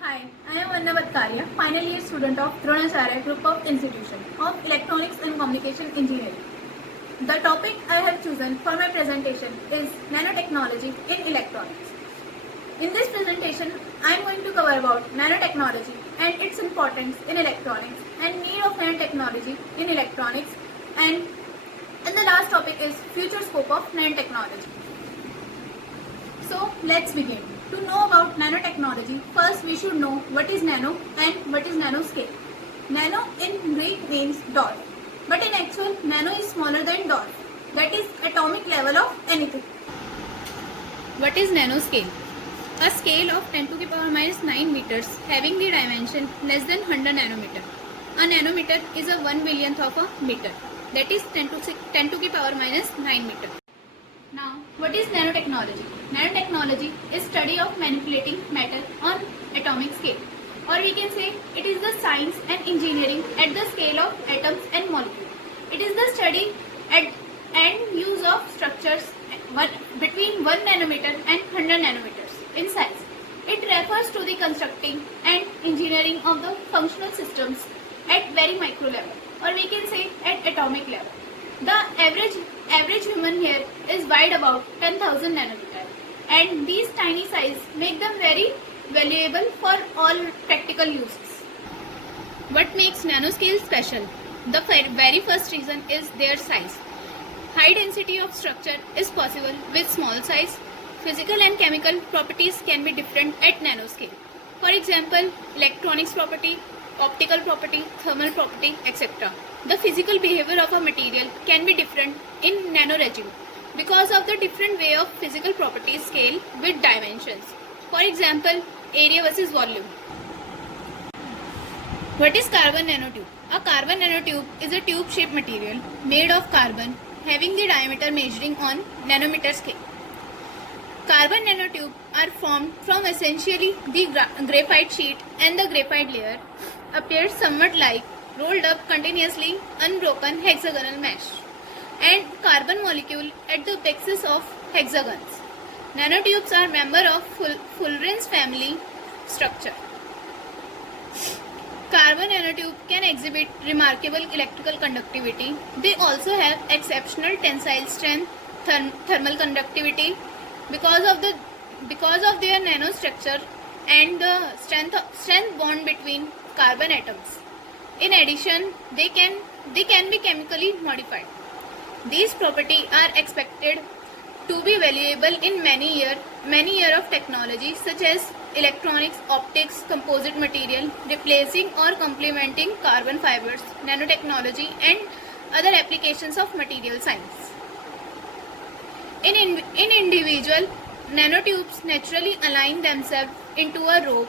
Hi, I am Anna Vatkaria, final year student of Dronacharya Group of Institution of Electronics and Communication Engineering. The topic I have chosen for my presentation is nanotechnology in electronics. In this presentation, I am going to cover about nanotechnology and its importance in electronics and need of nanotechnology in electronics, and the last topic is future scope of nanotechnology. So let's begin. To know about nanotechnology, first we should know what is nano and what is nanoscale. Nano in Greek means dot, but in actual nano is smaller than dot, that is atomic level of anything. What is nanoscale? A scale of 10 to the power minus 9 meters having the dimension less than 100 nanometer. A nanometer is a 1 millionth of a meter, that is 10 to the power minus 9 meter. Now, what is nanotechnology? Nanotechnology is study of manipulating matter on atomic scale, or we can say it is the science and engineering at the scale of atoms and molecules. It is the study and use of structures between 1 nanometer and 100 nanometers in size. It refers to the constructing and engineering of the functional systems at very micro level, or we can say at atomic level. The average human hair is wide about 10,000 nanometer, and these tiny size make them very valuable for all practical uses. What makes nanoscale special? The very first reason is their size. High density of structure is possible with small size. Physical and chemical properties can be different at nanoscale. For example, electronics property, optical property, thermal property, etc. The physical behavior of a material can be different in nano regime because of the different way of physical properties scale with dimensions. For example, area versus volume. What is carbon nanotube? A carbon nanotube is a tube-shaped material made of carbon having the diameter measuring on nanometer scale. Carbon nanotubes are formed from essentially the graphite sheet, and the graphite layer appears somewhat like rolled up continuously unbroken hexagonal mesh and carbon molecule at the bases of hexagons. Nanotubes are member of Fullerene's family structure. Carbon nanotube can exhibit remarkable electrical conductivity. They also have exceptional tensile strength, thermal conductivity because of their nanostructure and the strength bond between carbon atoms. In addition, they can be chemically modified. These properties are expected to be valuable in many year of technology such as electronics, optics, composite material, replacing or complementing carbon fibers, nanotechnology, and other applications of material science. In individual, nanotubes naturally align themselves into a rope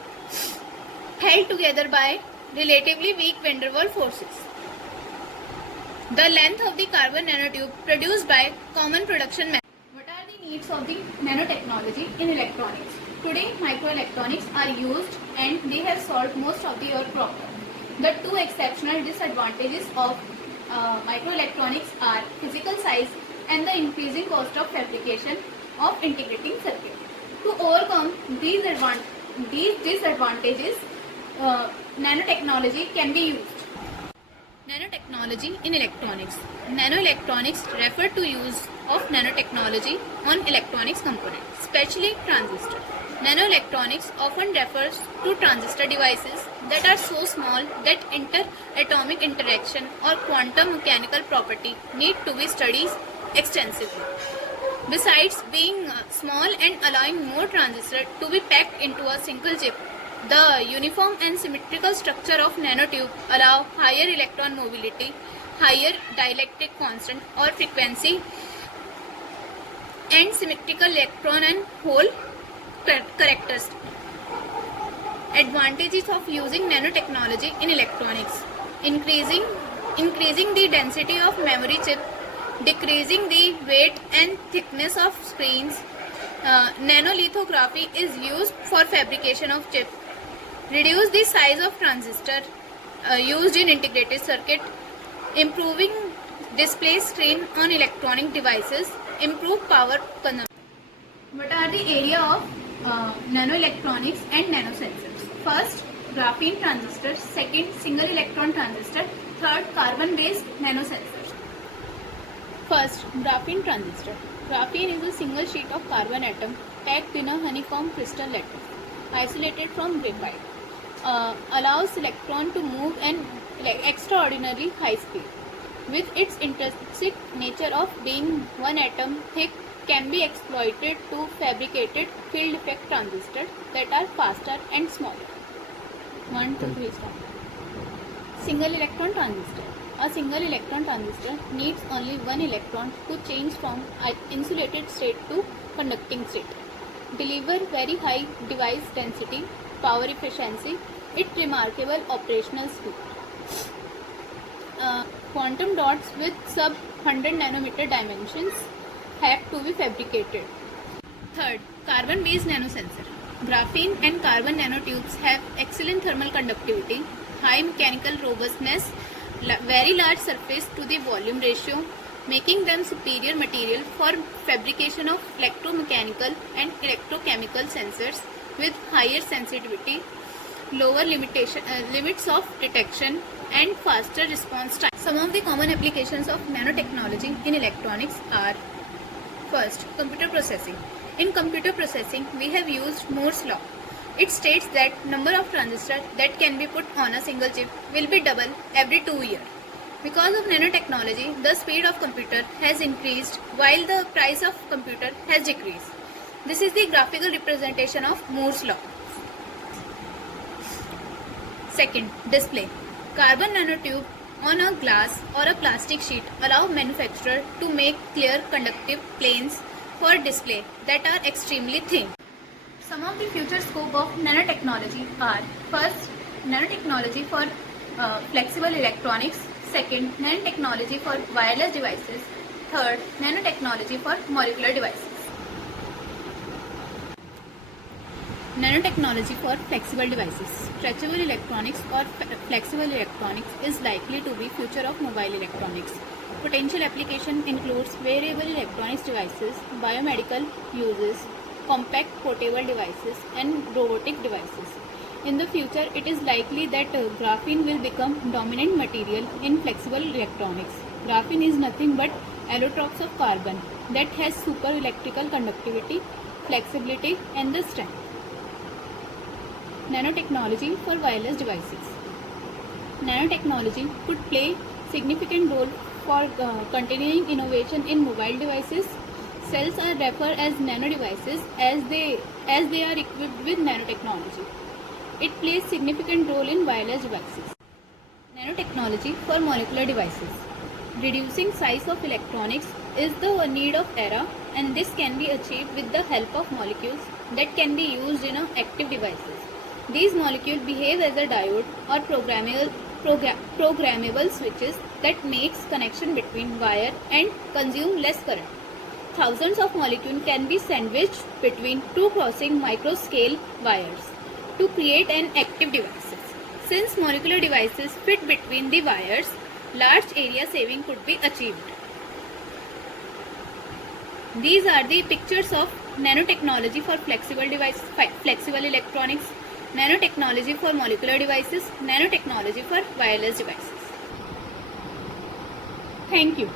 held together by relatively weak van der Waals forces. The length of the carbon nanotube produced by common production method. What are the needs of the nanotechnology in electronics? Today, microelectronics are used and they have solved most of the earth problems. The two exceptional disadvantages of microelectronics are physical size and the increasing cost of fabrication of integrating circuit. To overcome these disadvantages, nanotechnology can be used. Nanotechnology in electronics. Nanoelectronics refer to use of nanotechnology on electronics components, especially transistors. Nanoelectronics often refers to transistor devices that are so small that inter-atomic interaction or quantum mechanical property need to be studied extensively. Besides being small and allowing more transistors to be packed into a single chip, the uniform and symmetrical structure of nanotube allow higher electron mobility, higher dielectric constant or frequency, and symmetrical electron and hole characteristics. Advantages of using nanotechnology in electronics: increasing the density of memory chip, decreasing the weight and thickness of screens. Nanolithography is used for fabrication of chip. Reduce the size of transistor used in integrated circuit. Improving display screen on electronic devices. Improve power consumption. What are the area of nanoelectronics and nanosensors? First, graphene transistor. Second, single electron transistor. Third, carbon-based nanosensors. First, graphene transistor. Graphene is a single sheet of carbon atom packed in a honeycomb crystal lattice, isolated from graphite. Allows electron to move at extraordinarily high speed. With its intrinsic nature of being one atom thick, can be exploited to fabricated field effect transistors that are faster and smaller. 1, 2, 3, start. Single electron transistor. A single electron transistor needs only one electron to change from insulated state to conducting state. Deliver very high device density, power efficiency, its remarkable operational speed. Quantum dots with sub 100 nanometer dimensions have to be fabricated. Third, carbon-based nanosensor. Graphene and carbon nanotubes have excellent thermal conductivity, high mechanical robustness, very large surface to the volume ratio, making them superior material for fabrication of electromechanical and electrochemical sensors with higher sensitivity, lower limits of detection, and faster response time. Some of the common applications of nanotechnology in electronics are: first, computer processing. In computer processing, we have used Moore's law. It states that number of transistors that can be put on a single chip will be double every 2 years. Because of nanotechnology, the speed of computer has increased while the price of computer has decreased. This is the graphical representation of Moore's law. Second, display. Carbon nanotube on a glass or a plastic sheet allow manufacturer to make clear conductive planes for display that are extremely thin. Some of the future scope of nanotechnology are: first, nanotechnology for flexible electronics. Second, nanotechnology for wireless devices. Third, nanotechnology for molecular devices. Nanotechnology for flexible devices. Stretchable electronics or flexible electronics is likely to be future of mobile electronics. Potential application includes wearable electronics devices, biomedical uses, compact portable devices, and robotic devices. In the future, it is likely that graphene will become dominant material in flexible electronics. Graphene is nothing but allotropes of carbon that has super electrical conductivity, flexibility, and the strength. Nanotechnology for wireless devices. Nanotechnology could play significant role for continuing innovation in mobile devices. Cells are referred as nano devices as they are equipped with nanotechnology. It plays significant role in wireless devices. Nanotechnology for molecular devices. Reducing size of electronics is the need of era, and this can be achieved with the help of molecules that can be used in active devices. These molecules behave as a diode or programmable switches that makes connection between wire and consume less current. Thousands of molecules can be sandwiched between two crossing microscale wires to create an active device. Since molecular devices fit between the wires, large area saving could be achieved. These are the pictures of nanotechnology for flexible electronics, nanotechnology for molecular devices, nanotechnology for wireless devices. Thank you.